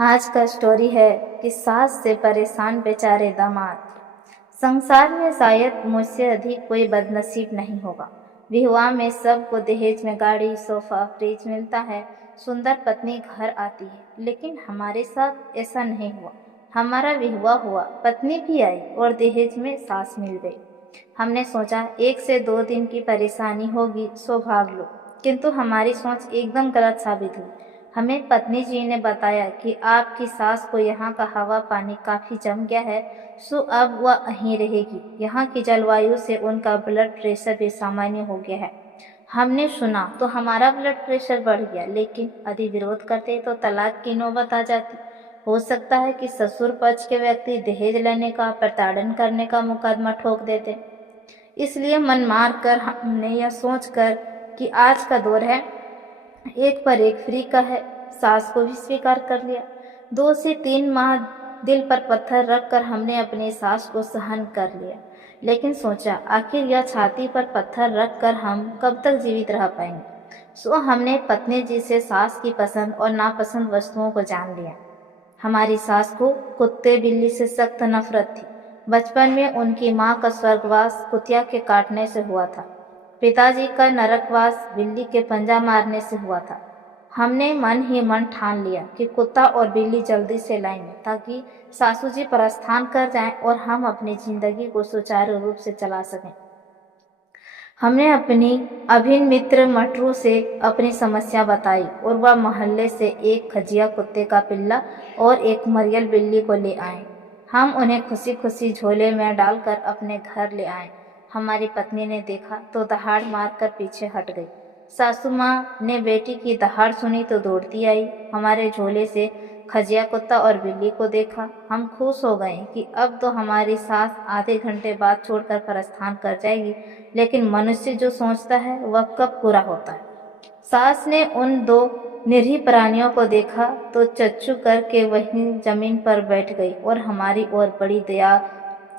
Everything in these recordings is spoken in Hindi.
आज का स्टोरी है कि सास से परेशान बेचारे दामाद। संसार में शायद मुझसे अधिक कोई बदनसीब नहीं होगा। विवाह में सबको दहेज में गाड़ी, सोफा, फ्रिज मिलता है, सुंदर पत्नी घर आती है, लेकिन हमारे साथ ऐसा नहीं हुआ। हमारा विवाह हुआ, पत्नी भी आई और दहेज में सास मिल गई। हमने सोचा 1 से 2 दिन की परेशानी होगी, सो भाग लो, किंतु हमारी सोच एकदम गलत साबित हुई। हमें पत्नी जी ने बताया कि आपकी सास को यहाँ का हवा पानी काफ़ी जम गया है, सो अब वह वहीं रहेगी। यहाँ की जलवायु से उनका ब्लड प्रेशर भी सामान्य हो गया है। हमने सुना तो हमारा ब्लड प्रेशर बढ़ गया, लेकिन यदि विरोध करते तो तलाक की नौबत आ जाती। हो सकता है कि ससुर पक्ष के व्यक्ति दहेज लेने का, प्रताड़न करने का मुकदमा ठोक देते। इसलिए मन मार कर हमने यह सोचकर कि आज का दौर है, एक पर एक फ्री का है, सास को भी स्वीकार कर लिया। 2 से 3 माह दिल पर पत्थर रखकर हमने अपनी सास को सहन कर लिया, लेकिन सोचा आखिर यह छाती पर पत्थर रखकर हम कब तक जीवित रह पाएंगे। सो हमने पत्नी जी से सास की पसंद और नापसंद वस्तुओं को जान लिया। हमारी सास को कुत्ते बिल्ली से सख्त नफरत थी। बचपन में उनकी माँ का स्वर्गवास कुतिया के काटने से हुआ था। पिताजी का नरकवास बिल्ली के पंजा मारने से हुआ था। हमने मन ही मन ठान लिया कि कुत्ता और बिल्ली जल्दी से लाएंगे, ताकि सासू जी प्रस्थान कर जाएं और हम अपनी जिंदगी को सुचारू रूप से चला सकें। हमने अपनी अभिन्न मित्र मटरू से अपनी समस्या बताई और वह मोहल्ले से एक खजिया कुत्ते का पिल्ला और एक मरियल बिल्ली को ले आए। हम उन्हें खुशी खुशी झोले में डालकर अपने घर ले आए। हमारी पत्नी ने देखा तो दहाड़ मारकर पीछे हट गई। सासू माँ ने बेटी की दहाड़ सुनी तो दौड़ती आई। हमारे झोले से खजिया कुत्ता और बिल्ली को देखा। हम खुश हो गए कि अब तो हमारी सास आधे घंटे बाद छोड़कर प्रस्थान कर जाएगी, लेकिन मनुष्य जो सोचता है वह कब पूरा होता है। सास ने उन 2 निरीह प्राणियों को देखा तो चच्चू करके वहीं जमीन पर बैठ गई और हमारी ओर बड़ी दया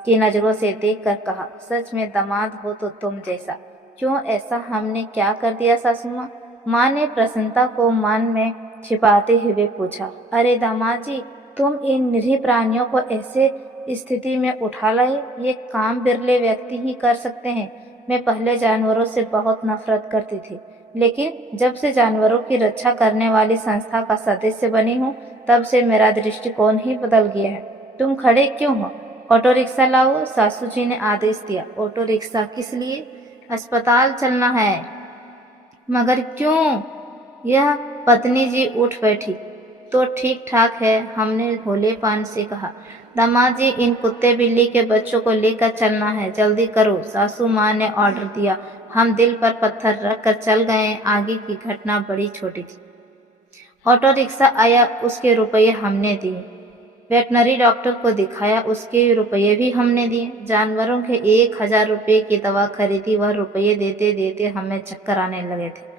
की नजरों से देखकर कहा, सच में दामाद हो तो तुम जैसा। क्यों, ऐसा हमने क्या कर दिया सासू माँ? माँ ने प्रसन्नता को मन में छिपाते हुए पूछा। अरे दामाद जी, तुम इन निरीह प्राणियों को ऐसे स्थिति में उठा लाए, ये काम बिरले व्यक्ति ही कर सकते हैं। मैं पहले जानवरों से बहुत नफरत करती थी, लेकिन जब से जानवरों की रक्षा करने वाली संस्था का सदस्य बनी हूँ, तब से मेरा दृष्टिकोण ही बदल गया है। तुम खड़े क्यों हो? ऑटो रिक्शा लाओ, सासू जी ने आदेश दिया। ऑटो रिक्शा किस लिए? अस्पताल चलना है। मगर क्यों? यह पत्नी जी उठ बैठी। तो ठीक ठाक है, हमने भोलेपन से कहा। दामाद जी, इन कुत्ते बिल्ली के बच्चों को लेकर चलना है, जल्दी करो, सासू माँ ने ऑर्डर दिया। हम दिल पर पत्थर रखकर चल गए। आगे की घटना बड़ी छोटी थी। ऑटो रिक्शा आया, उसके रुपये हमने दिए। वेटनरी डॉक्टर को दिखाया, उसके रुपये भी हमने दिए। जानवरों के 1000 रुपये की दवा खरीदी, वह रुपये देते देते हमें चक्कर आने लगे थे।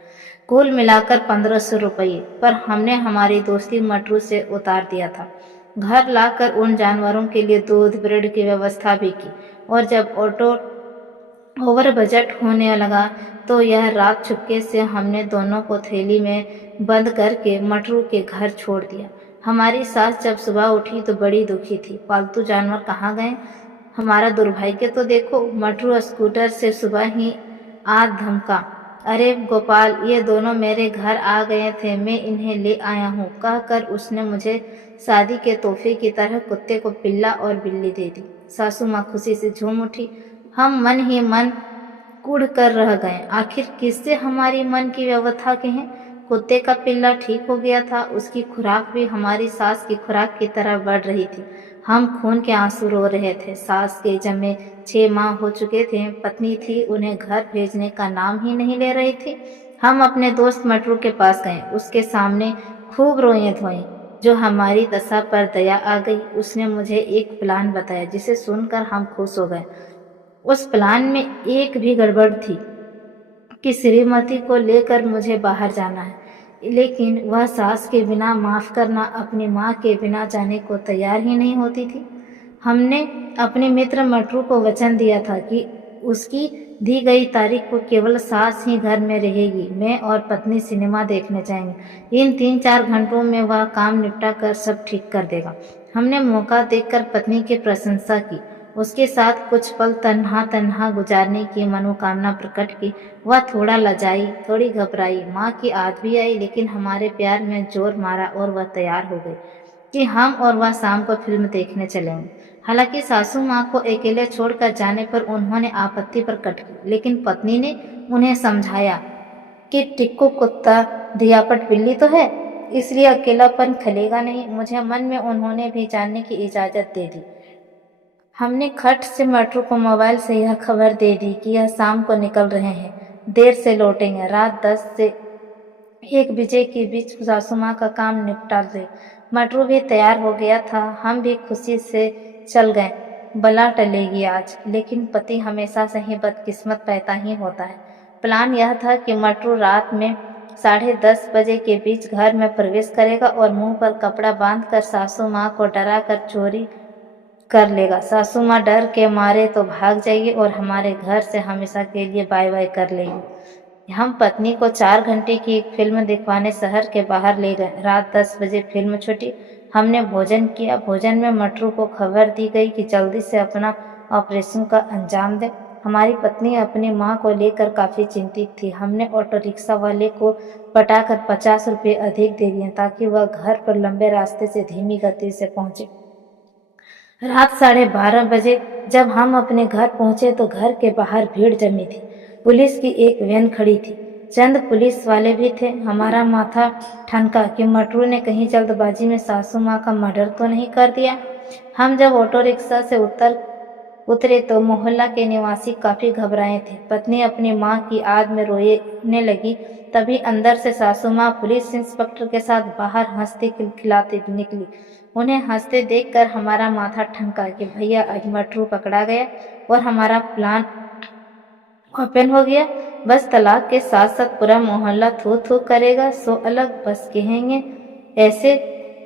कुल मिलाकर 1500 रुपये पर हमने हमारी दोस्ती मटरू से उतार दिया था। घर लाकर उन जानवरों के लिए दूध ब्रेड की व्यवस्था भी की, और जब ऑटो ओवर बजट होने लगा तो यह रात चुपके से हमने दोनों को थैली में बंद करके मटरू के घर छोड़ दिया। हमारी सास जब सुबह उठी तो बड़ी दुखी थी। पालतू जानवर कहाँ गए? हमारा दुर्भाग्य तो देखो, मटरू स्कूटर से सुबह ही आ धमका। अरे गोपाल, ये दोनों मेरे घर आ गए थे, मैं इन्हें ले आया हूँ, कहकर उसने मुझे शादी के तोहफे की तरह कुत्ते को पिल्ला और बिल्ली दे दी। सासू माँ खुशी से झूम उठी। हम मन ही मन कुढ़ कर रह गए। आखिर किससे हमारी मन की व्यवस्था कहें? कुत्ते का पिल्ला ठीक हो गया था, उसकी खुराक भी हमारी सास की खुराक की तरह बढ़ रही थी। हम खून के आंसू रो रहे थे। सास के जमे 6 माह हो चुके थे, पत्नी थी, उन्हें घर भेजने का नाम ही नहीं ले रही थी। हम अपने दोस्त मटरू के पास गए, उसके सामने खूब रोए धोए। जो हमारी दशा पर दया आ गई, उसने मुझे एक प्लान बताया जिसे सुनकर हम खुश हो गए। उस प्लान में एक भी गड़बड़ थी कि श्रीमती को लेकर मुझे बाहर जाना है, लेकिन वह सास के बिना माफ़ करना, अपनी माँ के बिना जाने को तैयार ही नहीं होती थी। हमने अपने मित्र मटरू को वचन दिया था कि उसकी दी गई तारीख को केवल सास ही घर में रहेगी। मैं और पत्नी सिनेमा देखने जाएंगे। इन 3-4 घंटों में वह काम निपटा कर सब ठीक कर देगा। हमने मौका देखकर पत्नी की प्रशंसा की, उसके साथ कुछ पल तन्हा तन्हा गुजारने की मनोकामना प्रकट की। वह थोड़ा लजाई, थोड़ी घबराई। माँ की याद भी आई, लेकिन हमारे प्यार में जोर मारा और वह तैयार हो गई कि हम और वह शाम को फिल्म देखने चलेंगे। हालांकि सासू माँ को अकेले छोड़कर जाने पर उन्होंने आपत्ति प्रकट की, लेकिन पत्नी ने उन्हें समझाया कि टिक्कू कुत्ता धियापट बिल्ली तो है, इसलिए अकेलापन खलेगा नहीं। मुझे मन में उन्होंने भी जानने की इजाज़त दे दी। हमने खट से मटरू को मोबाइल से यह खबर दे दी कि यह शाम को निकल रहे हैं, देर से लौटेंगे। रात 10 से 1 बजे के बीच सासू माँ का काम निपटा दे। मटरू भी तैयार हो गया था। हम भी खुशी से चल गए। बला टलेगी आज, लेकिन पति हमेशा से ही बदकिस्मत पैदा ही होता है। प्लान यह था कि मटरू रात में 10:30 बजे के बीच घर में प्रवेश करेगा और मुंह पर कपड़ा बांधकर सासू माँ को डरा कर चोरी कर लेगा। सासू माँ डर के मारे तो भाग जाएगी और हमारे घर से हमेशा के लिए बाय बाय कर लेगी। हम पत्नी को 4 घंटे की एक फिल्म दिखवाने शहर के बाहर ले गए। रात 10 बजे फिल्म छूटी। हमने भोजन किया। भोजन में मटरू को खबर दी गई कि जल्दी से अपना ऑपरेशन का अंजाम दे। हमारी पत्नी अपनी माँ को लेकर काफ़ी चिंतित थी। हमने ऑटो रिक्शा वाले को पटाकर 50 रुपये अधिक दे दिए ताकि वह घर पर लंबे रास्ते से धीमी गति से पहुँचे। रात 12:30 बजे जब हम अपने घर पहुंचे तो घर के बाहर भीड़ जमी थी। पुलिस की एक वैन खड़ी थी, चंद पुलिस वाले भी थे। हमारा माथा ठनका कि मटरू ने कहीं जल्दबाजी में सासू माँ का मर्डर तो नहीं कर दिया। हम जब ऑटो रिक्शा से उतरे तो मोहल्ला के निवासी काफी घबराए थे। पत्नी अपनी माँ की याद में रोने लगी। तभी अंदर से सासू माँ पुलिस इंस्पेक्टर के साथ बाहर हंसती खिलखिलाती निकली। उन्हें हंसते देखकर हमारा माथा ठनका कि भैया आज मटरू पकड़ा गया और हमारा प्लान ओपन हो गया। बस तलाक के साथ साथ पूरा मोहल्ला थू थू करेगा। सो अलग बस कहेंगे ऐसे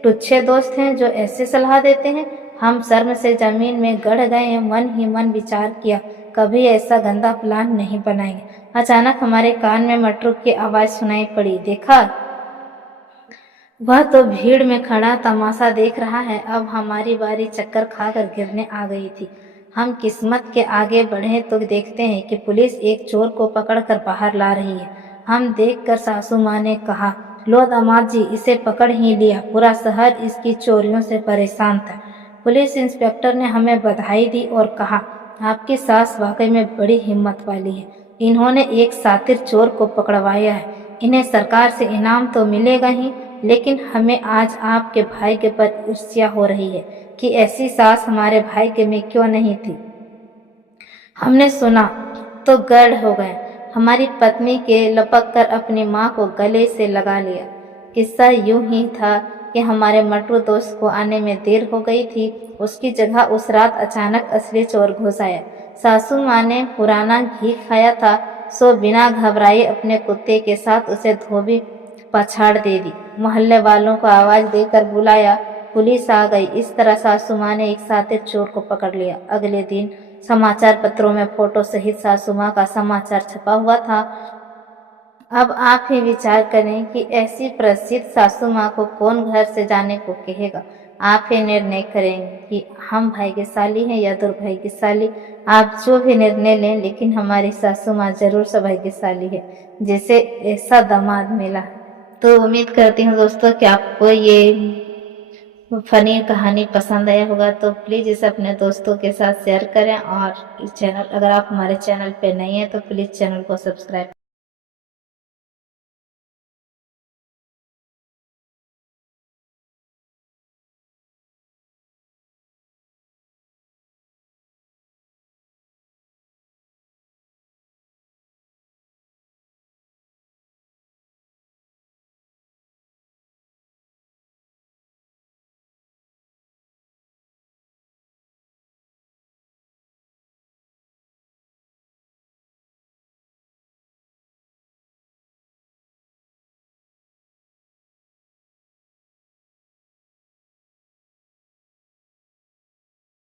टुच्छे दोस्त हैं जो ऐसे सलाह देते हैं। हम शर्म से जमीन में गड़ गए। मन ही मन विचार किया, कभी ऐसा गंदा प्लान नहीं बनाएंगे। अचानक हमारे कान में मटरू की आवाज सुनाई पड़ी, देखा वह तो भीड़ में खड़ा तमाशा देख रहा है। अब हमारी बारी चक्कर खाकर गिरने आ गई थी। हम किस्मत के आगे बढ़े तो देखते हैं कि पुलिस एक चोर को पकड़कर बाहर ला रही है। हम देखकर सासू माँ ने कहा, लो दामाद जी, इसे पकड़ ही लिया। पूरा शहर इसकी चोरियों से परेशान था। पुलिस इंस्पेक्टर ने हमें बधाई दी और कहा, आपकी सास वाकई में बड़ी हिम्मत वाली है। इन्होंने एक शातिर चोर को पकड़वाया है। इन्हें सरकार से इनाम तो मिलेगा ही, लेकिन हमें आज आपके भाग्य पर ईर्ष्या हो रही है कि ऐसी सास हमारे भाग्य में क्यों नहीं थी। हमने सुना तो गड़ हो गए। हमारी पत्नी के लपक कर अपनी माँ को गले से लगा लिया। किस्सा यूं ही था कि हमारे मटरू दोस्त को आने में देर हो गई थी। उसकी जगह उस रात अचानक असली चोर घुस आया। सासू माँ ने पुराना घी खाया था, सो बिना घबराए अपने कुत्ते के साथ उसे धोबी पछाड़ दे दी। मोहल्ले वालों को आवाज देकर बुलाया। पुलिस आ गई। इस तरह सासू माँ ने एक शातिर चोर को पकड़ लिया। अगले दिन समाचार पत्रों में फोटो सहित सासू माँ का समाचार छपा हुआ था। अब आप ही विचार करें कि ऐसी प्रसिद्ध सासू माँ को कौन घर से जाने को कहेगा। आप ही निर्णय करेंगे कि हम भाग्यशाली हैं या दुर्भाग्यशाली। आप जो भी निर्णय लें, लेकिन हमारी सासू माँ जरूर सौभाग्यशाली है जिसे ऐसा दामाद मिला। तो उम्मीद करती हूँ दोस्तों कि आपको ये फनी कहानी पसंद आया होगा। तो प्लीज़ इसे अपने दोस्तों के साथ शेयर करें और इस चैनल, अगर आप हमारे चैनल पे नए हैं तो प्लीज़ चैनल को सब्सक्राइब